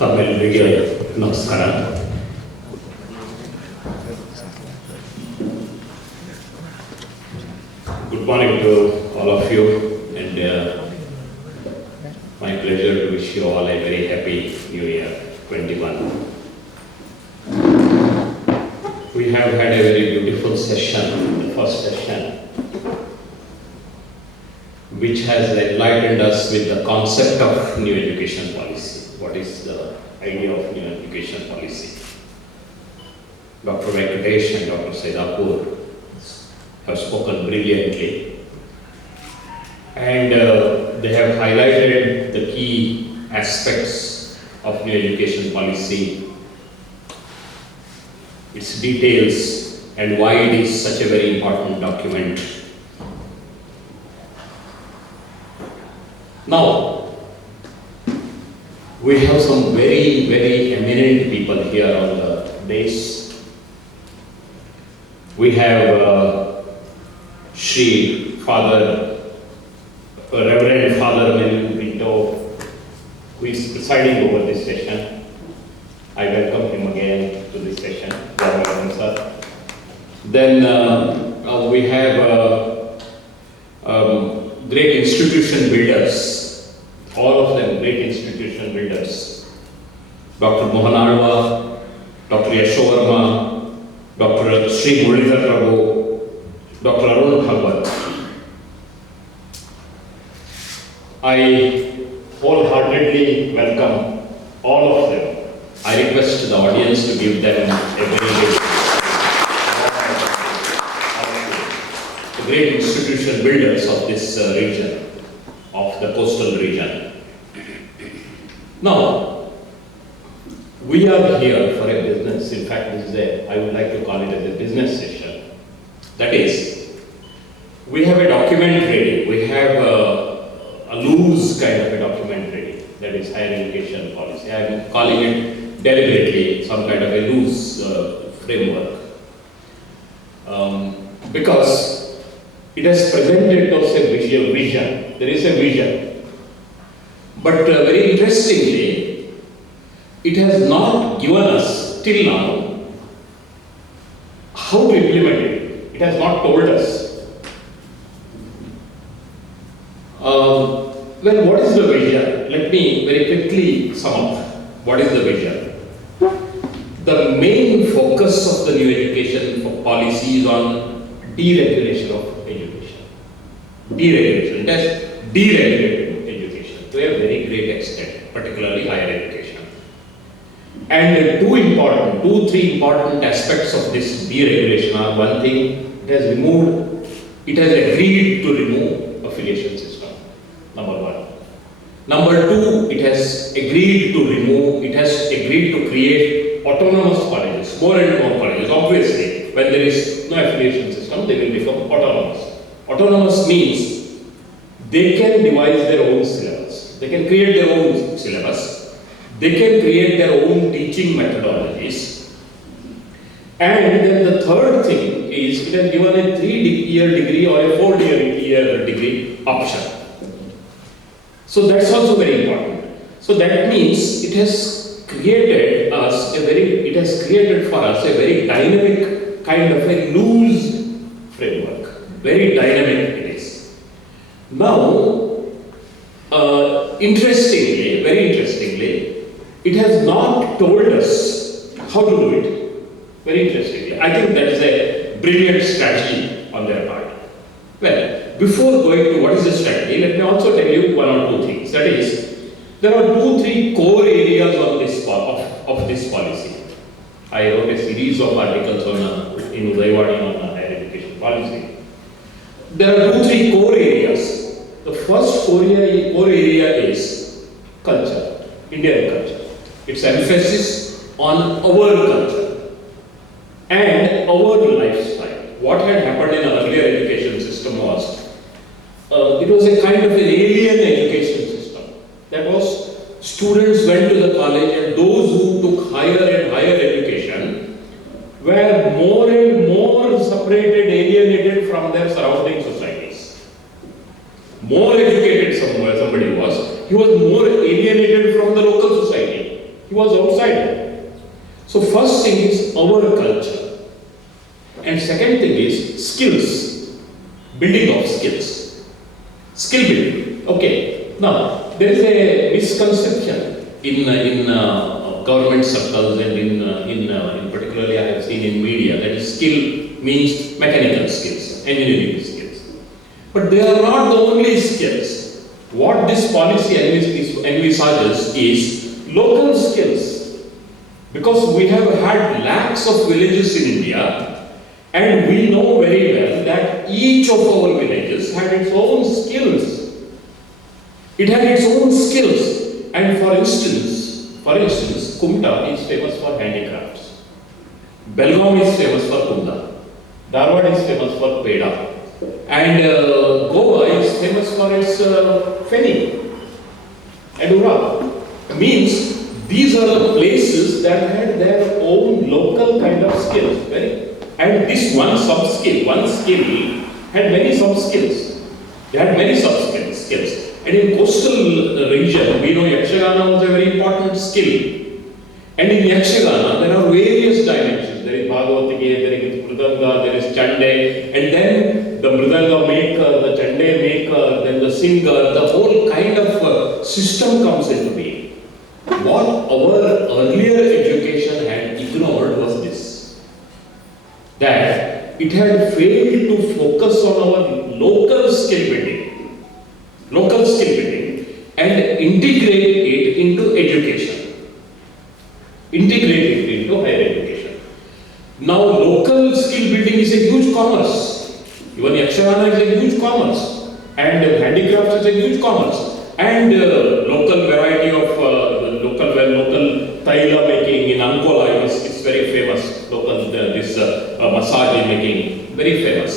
ತಮ್ಮೆಲ್ಲರಿಗೆ ನಮಸ್ಕಾರ. Good morning to all of you, and my pleasure to wish you all a very happy New Year 21. We have had a very beautiful session, the first session, which has enlightened us with the concept of new education policy. What is the idea of new education policy? Dr. Venkatesh and Dr. Saidapur have spoken brilliantly, and they have highlighted the key aspects of new education policy, its details, and why it is such a very important document. Now, we have some very, very eminent people here on the dais. We have Shri Father, Reverend Father Melvin Pinto, who is presiding over this session. I welcome him again to this session. Welcome, sir. Then we have great institution builders, all of them great institution builders. Dr. Mohan Alva, Dr. Yashovarma, Dr. Sri Muralidhar Prabhu, Dr. Arun Bhagwat. I wholeheartedly welcome all of them. I request the audience to give them a very big the great institution builders of this region, of the coastal region. Now, we are here for a business. In fact, I would like to call it as a business session. That is, we have a document ready. We have a loose kind of a document ready. That is higher education policy. I am calling it deliberately some kind of a loose framework. Because it has presented us a vision. There is a vision. But very interestingly, it has not given us, till now, how to implement it. It has not told us. Well, what is the vision? Let me very quickly sum up. What is the vision? The main focus of the new education policy is on deregulation of education. Deregulation. It has deregulated education to a very great extent, particularly higher education. And three important aspects of this deregulation are: one thing, it has agreed to remove affiliation system, number one. Number two, it has agreed to create autonomous colleges, more and more colleges. Obviously, when there is no affiliation system, they will become autonomous. Autonomous means they can devise their own syllabus, they can create their own syllabus, they can create their own teaching methodologies. And then the third thing is, it has given a 3-year degree or a 4-year degree option. So that's also very important. So that means it has created for us a very dynamic kind of a loose framework. Very dynamic it is. Now, very interestingly, it has not told us how to do it. Very interestingly. I think that is a brilliant strategy on their part. Well, before going to what is the strategy, let me also tell you one or two things. That is, there are 2-3 core areas of this policy. I wrote a series of articles in Udayawadi on higher education policy. There are 2-3 core areas. The first core area is culture, Indian culture. Its emphasis on our culture and our lifestyle. What had happened in the earlier education system was, it was a kind of an alien education system. That was, students went to the college, and those who took higher and higher education were more and more separated, alienated from their surrounding societies. More educated somebody was, he was more alienated from the local society. He was outside. So first thing is our culture. And second thing is skills. Building of skills. Skill building. Okay. Now, there is a misconception in government circles and in particularly I have seen in media that skill means mechanical skills, engineering skills. But they are not the only skills. What this policy envisages is local skills. Because we have had lakhs of villages in India, and we know very well that each of our villages had its own skills. It had its own skills. And for instance, Kumta is famous for handicrafts. Belgaum is famous for Kunda. Dharwad is famous for Peda. And Goa is famous for its Feni and Ura. Means these are the places that had their own local kind of skills. Right? And this one skill had many sub-skills. They had many sub-skills. And in coastal region, we know Yakshagana was a very important skill. And in Yakshagana, there are various dimensions. There is Bhagavatike, there is Mridanga, there is Chande, and then the Mridanga maker, the Chande maker, then the singer, the whole kind of system comes into being. What our earlier education had ignored was this. That it had failed to focus on our local skill building. And integrate it into education. Integrate it into higher education. Now, local skill building is a huge commerce. Even Yakshagana is a huge commerce. And handicrafts is a huge commerce. And local variety of local taila making in Angola is very famous. Local massage making, very famous.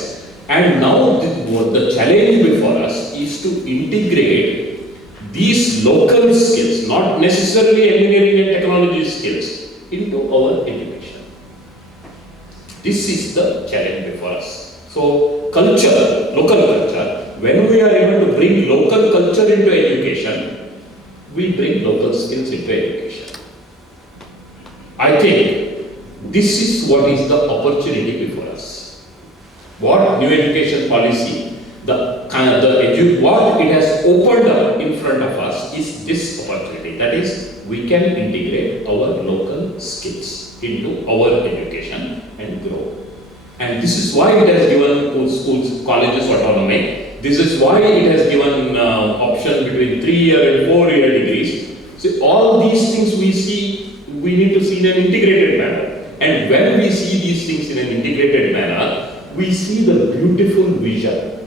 And now the challenge before us is to integrate these local skills, not necessarily engineering and technology skills, into our education. This is the challenge before us. So culture, local culture, when we are able to bring local culture into education, we bring local skills into education. I think this is what is the opportunity before us. What new education policy, what it has opened up in front of us is this opportunity. That is, we can integrate our local skills into our education and grow. And this is why it has given schools, colleges autonomy. This is why it has given option between 3-year and 4-year degrees. So all these things we need to see in an integrated manner. And when we see these things in an integrated manner, we see the beautiful vision.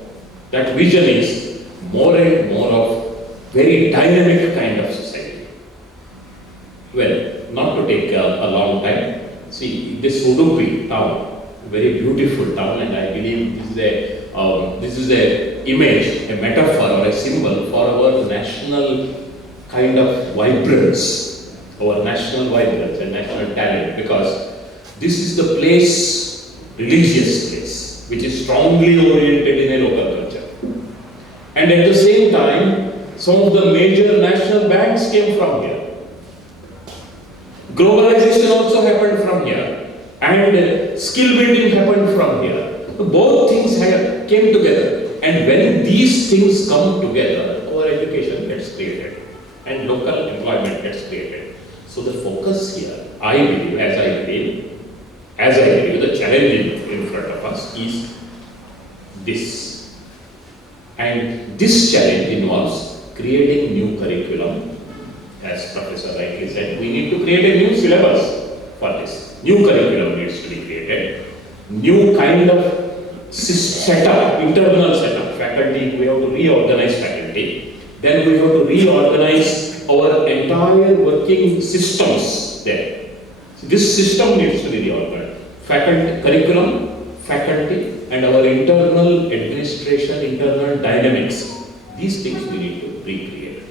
That vision is more and more of very dynamic kind of society. Well, not to take a long time. See, this Udupi town, very beautiful town, and I believe this is a image, a metaphor or a symbol for our national kind of vibrance, our national vibrance and national talent, because this is the place, religious place, which is strongly oriented in a local culture. And at the same time, some of the major national banks came from here. Globalization also happened from here. And skill building happened from here. So both things came together. And when these things come together, our education gets created. And local employment gets created. So the focus here, I believe, the challenge in front of us is this. And this challenge involves creating new curriculum. As Professor rightly said, we need to create a new syllabus for this. New curriculum needs to be created. New kind of setup, internal setup. Faculty, we have to reorganize faculty. Then we have to reorganize our entire working systems there. So this system needs to be reorganized. Faculty, curriculum, faculty, and our internal administration, internal dynamics. These things we need to recreate.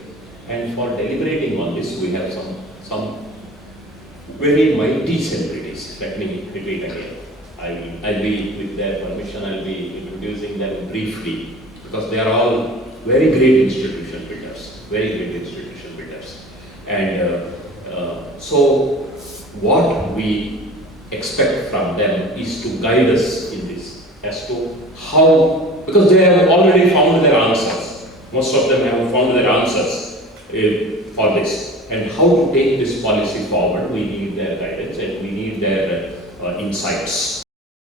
And for deliberating on this, we have some very mighty celebrities. Let me repeat again. I'll be, with their permission, I'll be introducing them briefly, because they are all very great institution builders, And So what we expect from them is to guide us in this as to how, because they have already found their answers. Most of them have found their answers for this. And how to take this policy forward, we need their guidance and we need their insights.